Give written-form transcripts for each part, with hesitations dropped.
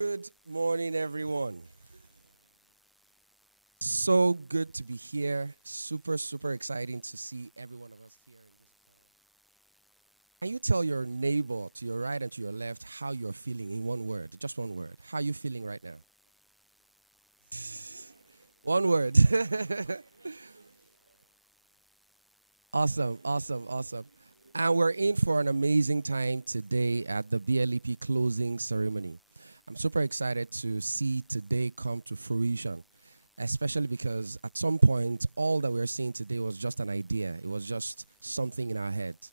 Good morning, everyone. So good to be here. Super, super exciting to see every one of us here. Can you tell your neighbor to your right and to your left how you're feeling in one word? Just one word. How are you feeling right now? One word. Awesome, awesome, awesome. And we're in for an amazing time today at the BLEP Closing ceremony. I'm super excited to see today come to fruition, especially because at some point, all that we're seeing today was just an idea. It was just something in our heads.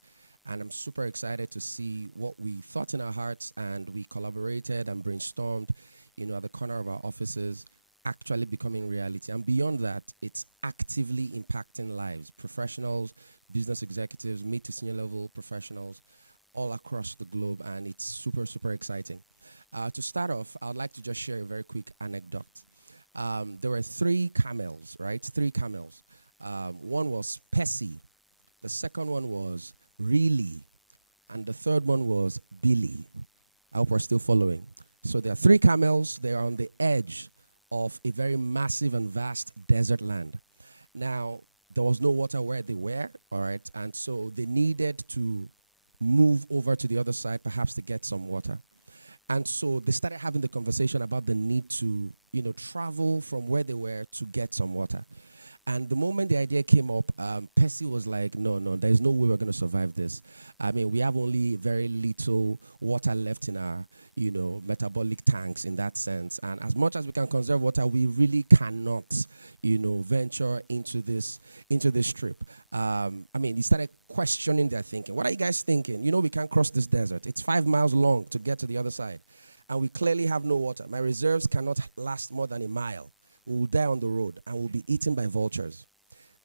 And I'm super excited to see what we thought in our hearts, and we collaborated and brainstormed, at the corner of our offices, actually becoming reality. And beyond that, it's actively impacting lives, professionals, business executives, mid to senior level professionals all across the globe, and it's super, super exciting. To start off, I would like to just share a very quick anecdote. There were three camels, right? Three camels. One was Percy, the second one was Really, and the third one was Billy. I hope we're still following. So there are three camels. They are on the edge of a very massive and vast desert land. Now, there was no water where they were, all right, and so they needed to move over to the other side, perhaps to get some water. And so they started having the conversation about the need to, travel from where they were to get some water. And the moment the idea came up, Percy was like, no, there's no way we're going to survive this. I mean, we have only very little water left in our, metabolic tanks in that sense. And as much as we can conserve water, we really cannot, venture into this trip. He started questioning their thinking. What are you guys thinking? We can't cross this desert. It's 5 miles long to get to the other side. And we clearly have no water. My reserves cannot last more than a mile. We will die on the road and we'll be eaten by vultures.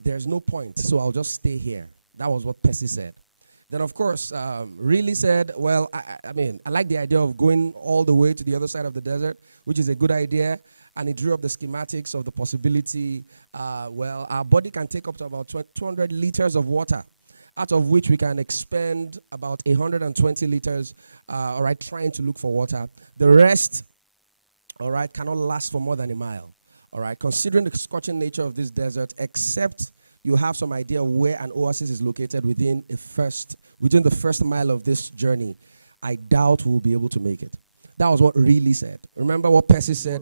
There's no point, so I'll just stay here. That was what Percy said. Then, of course, Really said, well, I like the idea of going all the way to the other side of the desert, which is a good idea. And he drew up the schematics of the possibility. Our body can take up to about 200 liters of water, out of which we can expend about 120 liters, trying to look for water. The rest, cannot last for more than a mile. All right, considering the scorching nature of this desert, except you have some idea of where an oasis is located within the first mile of this journey, I doubt we'll be able to make it. That was what Really said. Remember what Percy said?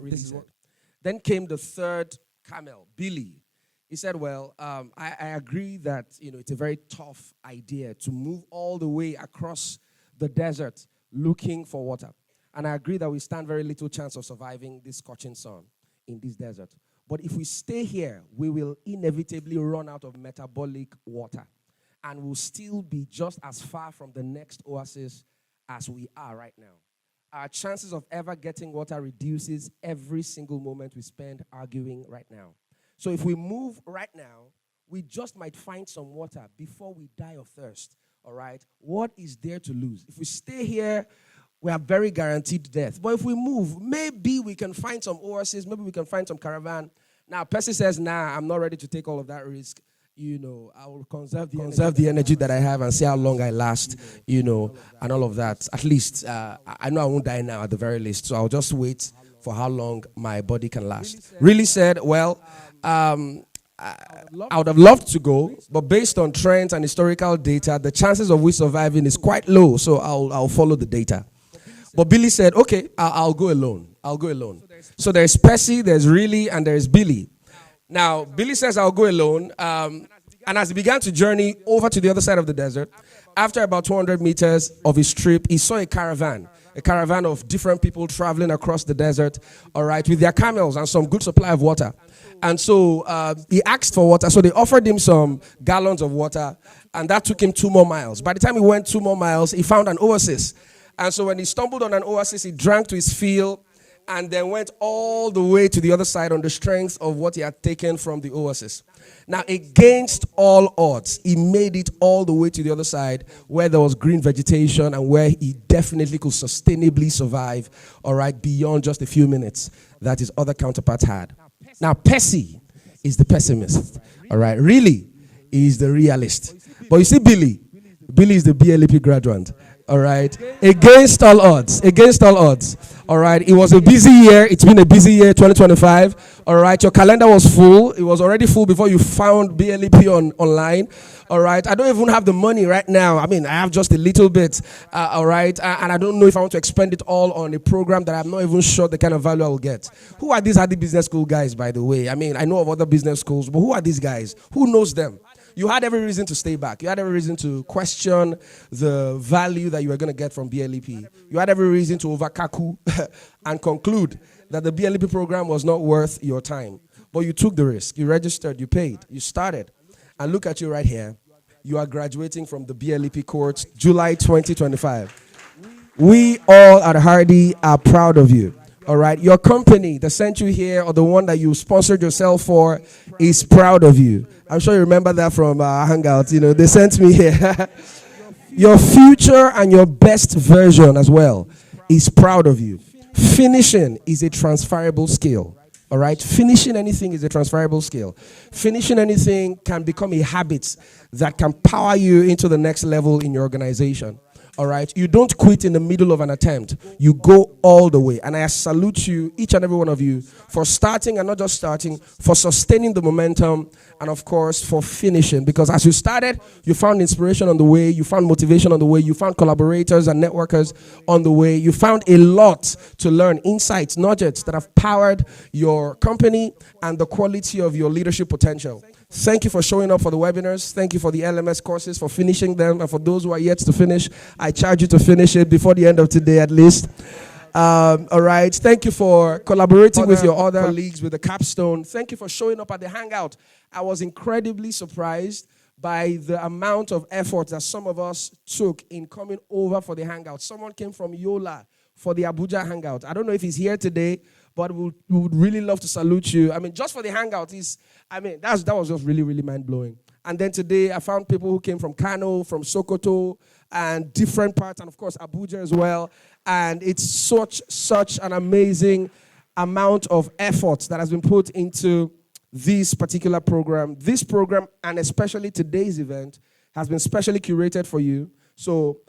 Then came the third camel, Billy. He said, I agree that it's a very tough idea to move all the way across the desert looking for water. And I agree that we stand very little chance of surviving this scorching sun in this desert. But if we stay here, we will inevitably run out of metabolic water. And we'll still be just as far from the next oasis as we are right now. Our chances of ever getting water reduces every single moment we spend arguing right now. So if we move right now, we just might find some water before we die of thirst. All right? What is there to lose? If we stay here, we are very guaranteed death. But if we move, maybe we can find some oasis, maybe we can find some caravan. Now, Percy says, I'm not ready to take all of that risk. I will conserve the energy that I have and see how long I last, and all of that. At least, I know I won't die now at the very least, so I'll just wait for how long my body can last. Really said, I would have loved to go, but based on trends and historical data, the chances of we surviving is quite low, so I'll follow the data. But Billy said, okay, I'll go alone. So there's Percy, there's Really, and there's Billy. Now, Billy says, I'll go alone. And as he began to journey over to the other side of the desert, after about 200 meters of his trip, he saw a caravan of different people traveling across the desert, all right, with their camels and some good supply of water. And so he asked for water. So they offered him some gallons of water, and that took him 2 more miles. By the time he went 2 more miles, he found an oasis. And so when he stumbled on an oasis, he drank to his fill and then went all the way to the other side on the strength of what he had taken from the oasis. Now, against all odds, he made it all the way to the other side where there was green vegetation and where he definitely could sustainably survive, all right, beyond just a few minutes that his other counterparts had. Now, Percy is the pessimist, all right? Really, he is the realist. But you see Billy is the BLEP graduate. All right. Against all odds. All right. It was a busy year. It's been a busy year, 2025. All right. Your calendar was full. It was already full before you found BLEP online. All right. I don't even have the money right now. I mean, I have just a little bit. All right. And I don't know if I want to expend it all on a program that I'm not even sure the kind of value I will get. Who are these Hardy Business School guys, by the way? I mean, I know of other business schools, but who are these guys? Who knows them? You had every reason to stay back. You had every reason to question the value that you were going to get from BLEP. You had every reason to overkaku and conclude that the BLEP program was not worth your time. But you took the risk. You registered. You paid. You started. And look at you right here. You are graduating from the BLEP cohort July 2025. We all at Hardy are proud of you. All right. Your company that sent you here, or the one that you sponsored yourself for, is proud of you. I'm sure you remember that from our Hangout. You know, they sent me here. Your future and your best version as well is proud of you. Finishing is a transferable skill. All right. Finishing anything is a transferable skill. Finishing anything can become a habit that can power you into the next level in your organization. All right. You don't quit in the middle of an attempt. You go all the way. And I salute you, each and every one of you, for starting, and not just starting, for sustaining the momentum, and of course, for finishing. Because as you started, you found inspiration on the way, you found motivation on the way, you found collaborators and networkers on the way. You found a lot to learn, insights, nuggets that have powered your company and the quality of your leadership potential. Thank you for showing up for the webinars. Thank you for the LMS courses, for finishing them. And for those who are yet to finish, I charge you to finish it before the end of today at least. All right. Thank you for collaborating with your other colleagues with the capstone. Thank you for showing up at the Hangout. I was incredibly surprised by the amount of effort that some of us took in coming over for the Hangout. Someone came from Yola for the Abuja Hangout. I don't know if he's here today, but we would really love to salute you. I mean, just for the Hangout, that was just really, really mind-blowing. And then today, I found people who came from Kano, from Sokoto, and different parts, and of course, Abuja as well. And it's such an amazing amount of effort that has been put into this particular program. This program, and especially today's event, has been specially curated for you. So,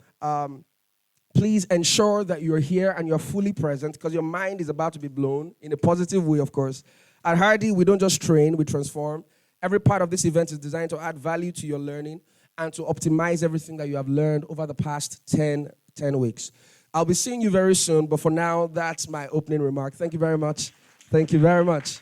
please ensure that you're here and you're fully present, because your mind is about to be blown in a positive way, of course. At Hardy, we don't just train, we transform. Every part of this event is designed to add value to your learning and to optimize everything that you have learned over the past 10 weeks. I'll be seeing you very soon, but for now, that's my opening remark. Thank you very much. Thank you very much.